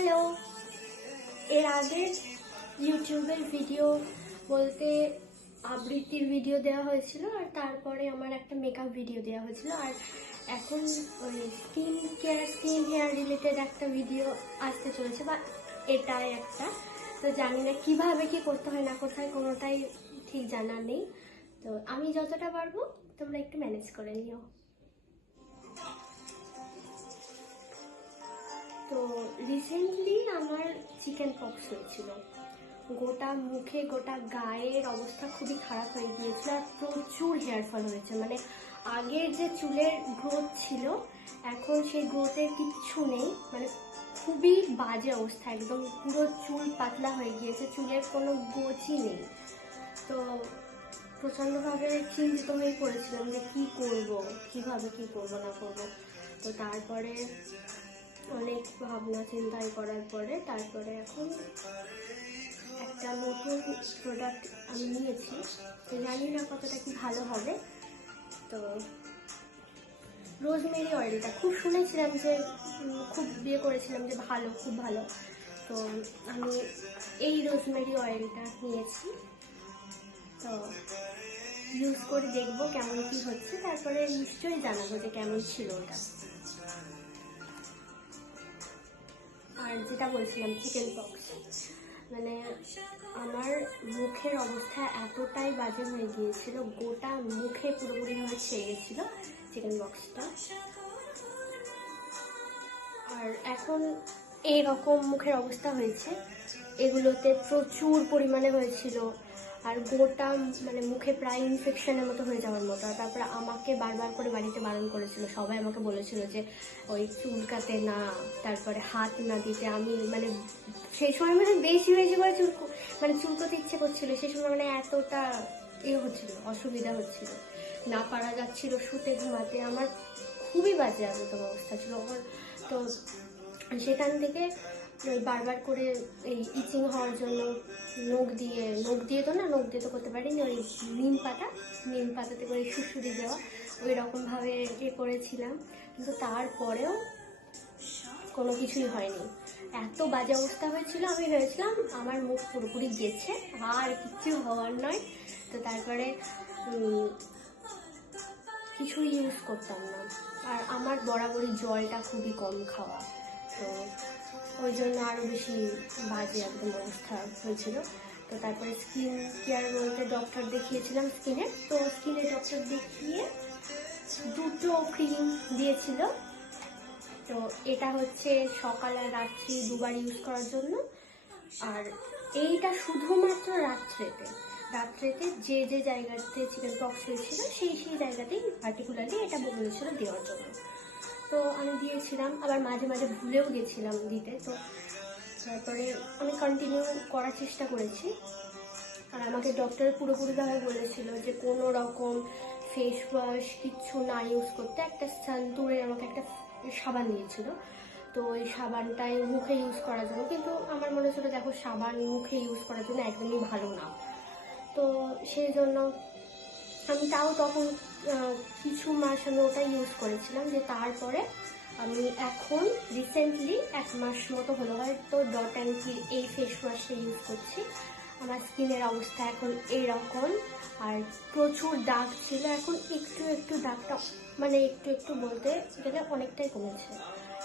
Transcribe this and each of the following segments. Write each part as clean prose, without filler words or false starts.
Hello. এর আগে ইউটিউবের ভিডিও বলতে আবৃত্তির ভিডিও দেওয়া হয়েছিল, আর তারপরে আমার একটা মেকআপ ভিডিও দেওয়া হয়েছিল, আর এখন ওই skin care skin hair related একটা ভিডিও আসতে চলেছে, বা এটাই একটা। তো জানি না কীভাবে কী করতে হয় না করতে হয়, কোনোটাই ঠিক জানা নেই। তো আমি যতটা পারবো তোমরা একটু ম্যানেজ করে নিও। তো রিসেন্টলি আমার চিকেন পক্স হয়েছিল, গোটা মুখে গোটা গায়ের অবস্থা খুবই খারাপ হয়ে গিয়েছিল, আর প্রচুর হেয়ার ফল হয়েছে। মানে আগের যে চুলের গ্রোথ ছিল এখন সেই গ্রোথের কিচ্ছু নেই, মানে খুবই বাজে অবস্থা, একদম পুরো চুল পাতলা হয়ে গিয়েছে, চুলের কোনো গোছই নেই। তো প্রচণ্ডভাবে চিন্তিত হয়ে পড়েছিলাম যে কী করব, কীভাবে কী করবো না করবো। তো তারপরে অনেক ভাবনা চিন্তাই করার পরে তারপরে এখন একটা নতুন প্রোডাক্ট আমি নিয়েছি। তো জানি না কতটা কি ভালো হবে। তো রোজমেরি অয়েলটা খুব শুনেছিলাম যে খুব বিয়ে করেছিলাম যে ভালো, খুব ভালো। তো আমি এই রোজমেরি অয়েলটা নিয়েছি, তো ইউজ করে দেখবো কেমন কি হচ্ছে, তারপরে নিশ্চয়ই জানাবো যে কেমন ছিল ওটা। আর যেটা বলছিলাম চিকেন পক্স, মানে আমার মুখের অবস্থা এতটাই বাজে হয়ে গিয়েছিল, গোটা মুখে পুরোপুরিভাবে ছেড়ে গেছিলো চিকেন পক্সটা। আর এখন এইরকম মুখের অবস্থা হয়েছে, এগুলোতে প্রচুর পরিমাণে হয়েছিল, আর গোটা মানে মুখে প্রায় ইনফেকশনের মতো হয়ে যাওয়ার মতো। আর তারপরে আমাকে বারবার করে বাড়িতে বারণ করেছিল, সবাই আমাকে বলেছিল যে ওই চুলকাতে না, তারপরে হাত না দিতে। আমি মানে সেই সময় মানে বেশি বেশি করে মানে চুলকোতে ইচ্ছে করছিল, সেই সময় মানে এতটা হচ্ছিল, অসুবিধা হচ্ছিল, না পারা যাচ্ছিল শুতে ঘুমাতে, আমার খুবই বাজে একদম অবস্থা ছিল। তো সেখান থেকে বারবার করে এই ইচিং হওয়ার জন্য নখ দিয়ে তো করতে পারিনি, ওই নিম পাতাতে করে সুড়সুড়ি দেওয়া, ওই রকমভাবে করেছিলাম, কিন্তু তারপরেও কোনো কিছুই হয়নি। এত বাজে অবস্থা হয়েছিল, আমি ভেবেছিলাম আমার মুখ পুরোপুরি গেছে, আর কিচ্ছু হওয়ার নয়। তো তারপরে কিছু ইউজ করতাম না, আর আমার বরাবরই জলটা খুবই কম খাওয়া, তো ওই জন্য আরও বেশি বাজে একদম অবস্থা হয়েছিল। তো তারপরে স্কিন কেয়ার বলতে ডক্টর দেখিয়েছিলাম স্কিনের, তো স্কিনের ডক্টর দেখিয়ে দুটো ক্রিম দিয়েছিল। তো এটা হচ্ছে সকাল আর রাত্রি দুবার ইউজ করার জন্য, আর এইটা শুধুমাত্র রাত্রেতে যে যে জায়গাতে চিকেন পক্স হয়েছিল সেই জায়গাতেই পার্টিকুলারলি এটা বলেছিল দেওয়ার জন্য। তো আমি দিয়েছিলাম, আবার মাঝে মাঝে ভুলেও গেছিলাম দিতে। তো তারপরে আমি কন্টিনিউ করার চেষ্টা করেছি, আর আমাকে ডক্টর পুরোপুরিভাবে বলেছিল যে কোনো রকম ফেস ওয়াশ কিচ্ছু না ইউজ করতে। একটা সান্তুরের আমাকে একটা সাবান দিয়েছিল, তো ওই সাবানটাই মুখে ইউজ করার জন্য, কিন্তু আমার মনে হচ্ছিল দেখো সাবান মুখে ইউজ করার জন্য একদমই ভালো না। তো সেই জন্য আমি তাও তখন কিছু মাস আমি ওটা ইউজ করেছিলাম, যে তারপরে আমি এখন রিসেন্টলি 1 মাস মতো হলো হয়তো ডট অ্যান্ড কির এই ফেস ওয়াশটা ইউজ করছি। আমার স্কিনের অবস্থা এখন এইরকম, আর প্রচুর দাগ ছিল, এখন একটু দাগটা মানে একটু বলতে গেলে অনেকটাই কমেছে।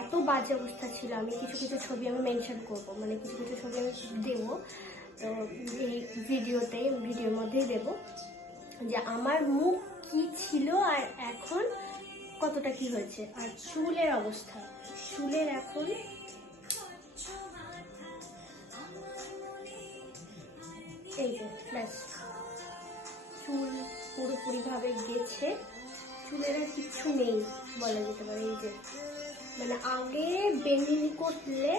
এত বাজে অবস্থা ছিল, আমি কিছু ছবি আমি মেনশন করবো, মানে কিছু ছবি আমি দেবো, তো এই ভিডিওর মধ্যেই দেবো যে আমার মুখ কি ছিল আর এখন কতটা কি হয়েছে। আর চুলের অবস্থা, চুলের এখন এই যে ব্যাস, চুল পুরোপুরিভাবে গেছে, চুলের আর কিচ্ছু নেই বলা যেতে পারে। এই যে মানে আগে বেনি করলে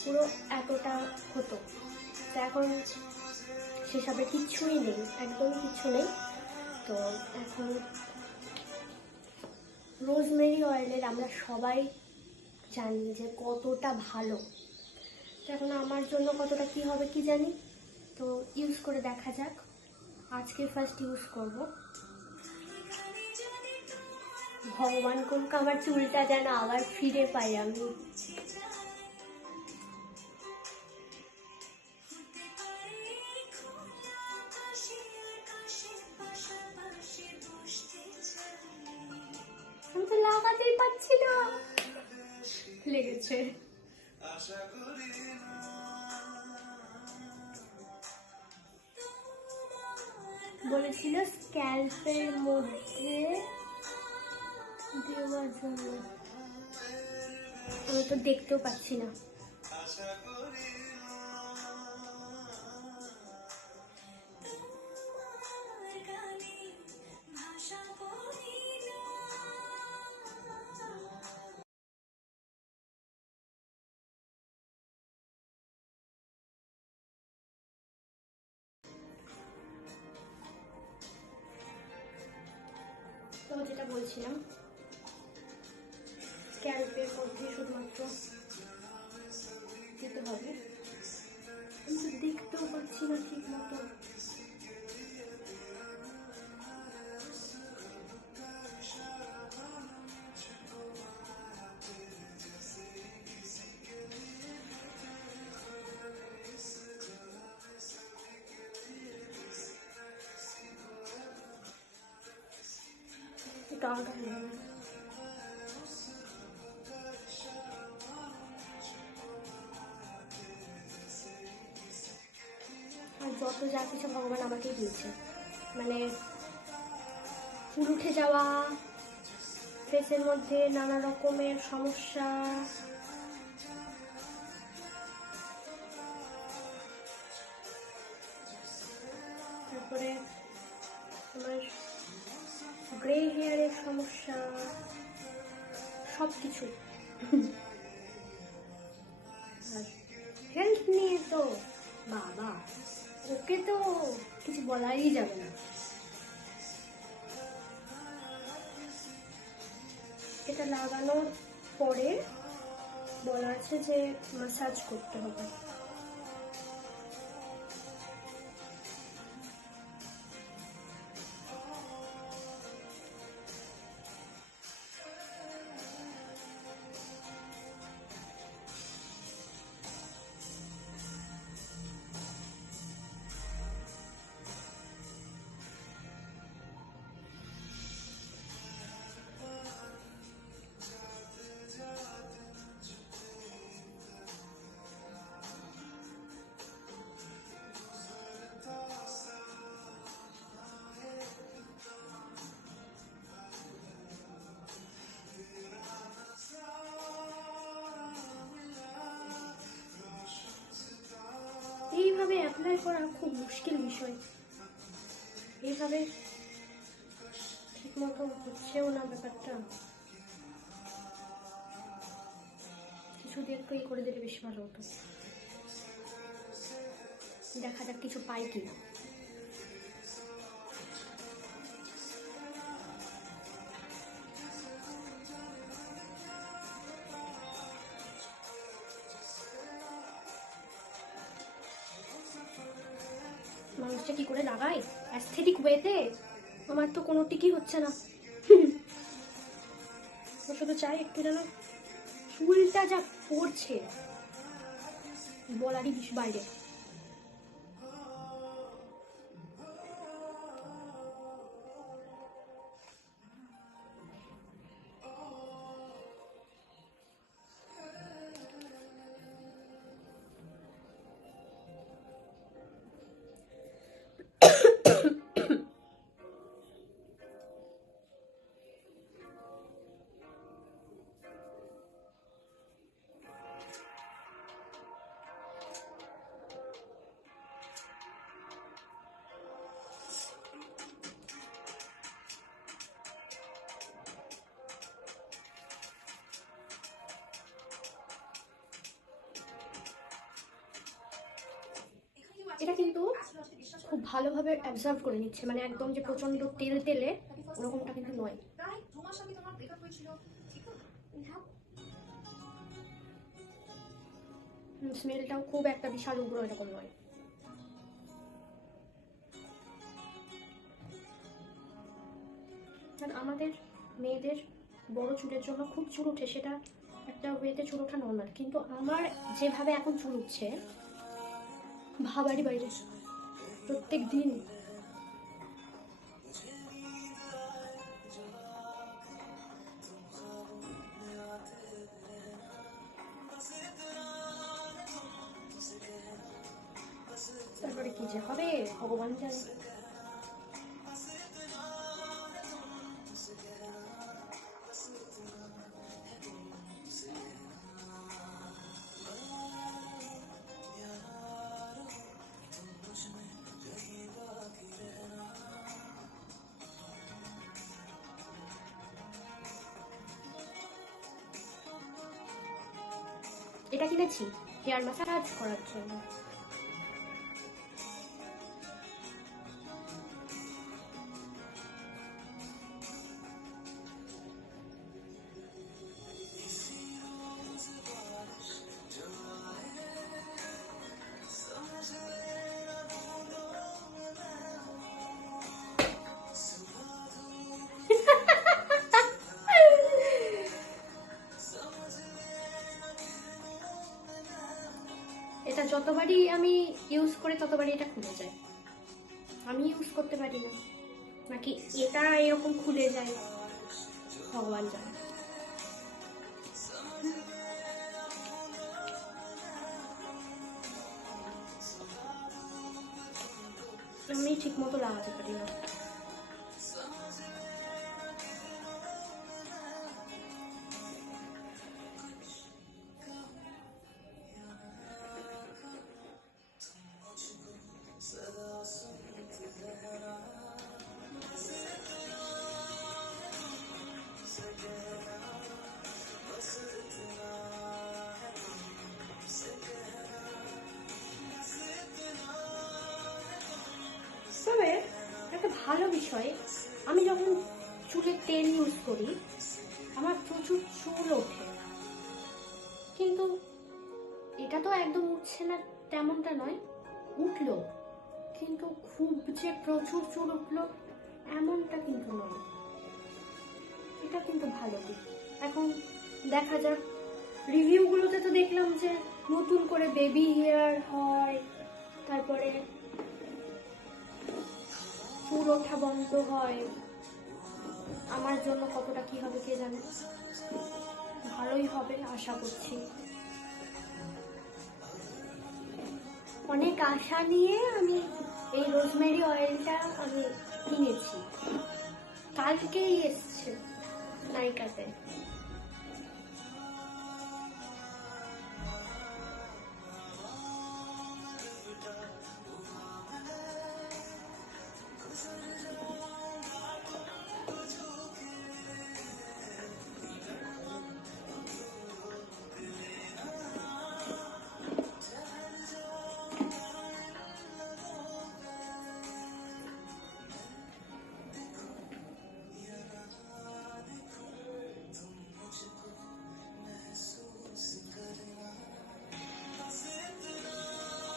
পুরো এতটা হতো, তো এখন সেসবে কিচ্ছুই নেই, একদম কিচ্ছু নেই। তো এখন রোজমেরি অয়েলের আমরা সবাই জানি যে কতটা ভালো, তো এখন আমার জন্য কতটা কি হবে কি জানি। তো ইউজ করে দেখা যাক, আজকে ফার্স্ট ইউজ করব। ভগবান করুক আমার চুলটা যেন আবার ফিরে পাই আমি। লেগেছে। বলেছিল স্ক্যাল্পের মধ্যে দেওয়ার জন্য, আমি তো দেখতেও পাচ্ছি না। তো যেটা বলছিলাম, স্ক্যাল্পের মধ্যে শুধুমাত্র দিতে হবে, কিন্তু দেখতেও পাচ্ছি না ঠিক মতো। এটা আগে হবে। আর যত যা কিছু ভগবান আমাকেই দিয়েছে, মানে চুল উঠে যাওয়া, ফেসের মধ্যে নানা রকমের সমস্যা, তারপরে আমার গ্রে হেয়ারের সমস্যা, সব কিছু। আর হেলথ নিয়ে তো বাবা, ওকে তো কিছু বলাই যাবে না। এটা লাগানোর পরে বলা আছে যে ম্যাসাজ করতে হবে। এইভাবে অ্যাপ্লাই করা খুব মুশকিল বিষয়, এইভাবে ঠিক মতো হচ্ছেও না ব্যাপারটা। কিছু দিয়ে করে দিলে বেশি ভালো হতো। দেখা যাক কিছু পাই কিনা। মানুষটা কি করে লাগায় অ্যাস্থেটিক ওয়েতে, আমার তো কোনো টিকই হচ্ছে না। শুধু চাই একটু যেন চুলটা যা পড়ছে বলারই বাইরে। এটা কিন্তু খুব ভালোভাবে অ্যাবজর্ব করে নিচ্ছে, মানে একদম যে প্রচন্ড তেল তেলে ওরকমটা কিন্তু নয়। স্মেলটাও খুব একটা বিশাল উগ্র এরকম নয়। আর আমাদের মেয়েদের বড় চুলের জন্য খুব চুল ওঠে, সেটা একটা ওয়েতে চুল ওঠা নর্মাল, কিন্তু আমার যেভাবে এখন চুল উঠছে ভাবারই বাইরে প্রত্যেক দিন। তারপরে কি যে হবে ভগবান জানে। এটা কিনেছি হেয়ার ম্যাসাজ করার জন্য। এটা যতবারই আমি ইউজ করি ততবারই এটা খুলে যায়। আমি ইউজ করতে পারি না, নাকি এটা এরকম খুলে যায় ভগবান জানে। আমি ঠিক মতো লাগাতে পারি না। তবে একটা ভালো বিষয়, আমি যখন চুলে তেল ইউজ করি আমার প্রচুর চুল ওঠে, কিন্তু এটা তো একদম উঠছে না তেমনটা নয়, উঠলো কিন্তু খুব যে প্রচুর চুল উঠলো এমনটা কিন্তু নয়। এটা কিন্তু ভালো দিক। এখন দেখা যাক, রিভিউগুলোতে তো দেখলাম যে নতুন করে বেবি হেয়ার হয়, তারপরে চুল ওঠা বন্ধ হয়। আমার জন্য কতটা কি হবে কে জানে, ভালোই হবে আশা করছি। অনেক আশা নিয়ে আমি এই রোজমেরি অয়েলটা আমি কিনেছি, কালকেই এসছে নাইকাতে।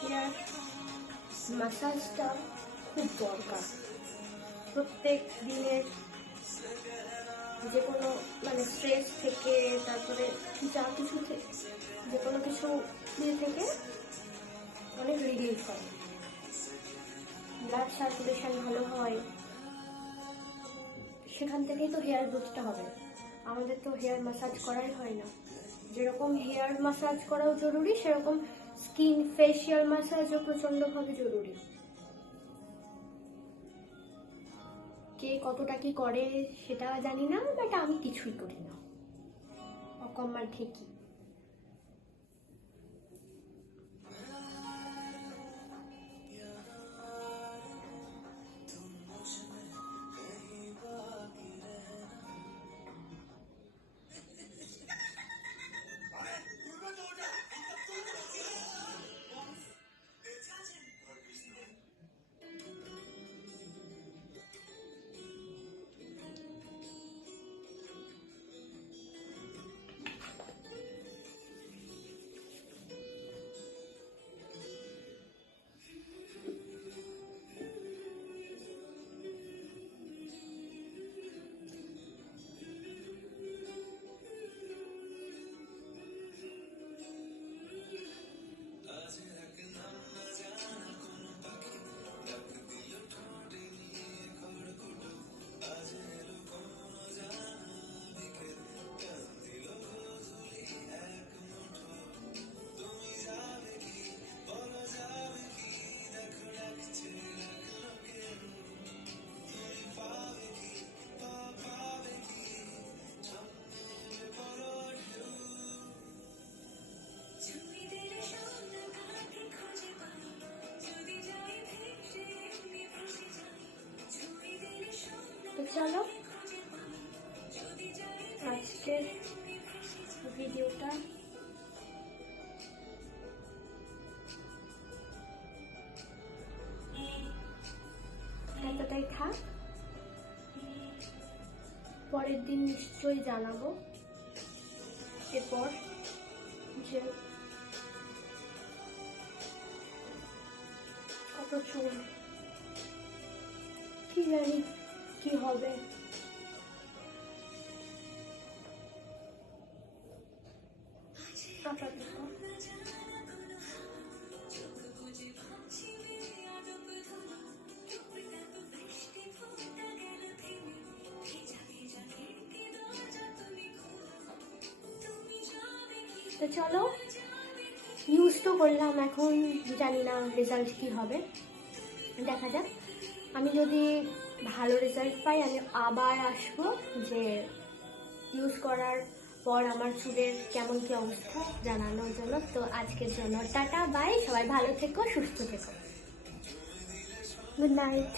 হেয়ার ম্যাসাজটা খুব দরকার প্রত্যেক দিনের, যে কোনো মানে স্ট্রেস থেকে, তারপরে যা কিছু যে কোনো কিছু থেকে অনেক রিলিফ হয়, ব্লাড সার্কুলেশন ভালো হয়, সেখান থেকেই তো হেয়ার গ্রোথটা হবে। আমাদের তো হেয়ার ম্যাসাজ করাই হয় না। যেরকম হেয়ার ম্যাসাজ করাও জরুরি, সেরকম স্কিন ফেশিয়াল ম্যাসাজও প্রচন্ডভাবে জরুরি। কে কতটা কি করে সেটা জানি না, বাট আমি কিছুই করি না, অকম্মার ঠিকই। এতটাই থাক, পরের দিন নিশ্চয়ই জানাবো এরপর যে কত চুল, কি জানি কি হবে। তো চলো, ইউজ তো করলাম, এখন জানি না রেজাল্ট কি হবে, দেখা যাক। আমি যদি ভালো রেজাল্ট পাই আমি আবার আসবো যে ইউজ করার পর আমার চুলের কেমন কি অবস্থা জানানোর জন্য। তো আজকের জন্য টাটা বাই, সবাই ভালো থেকো, সুস্থ থেকো, গুড নাইট।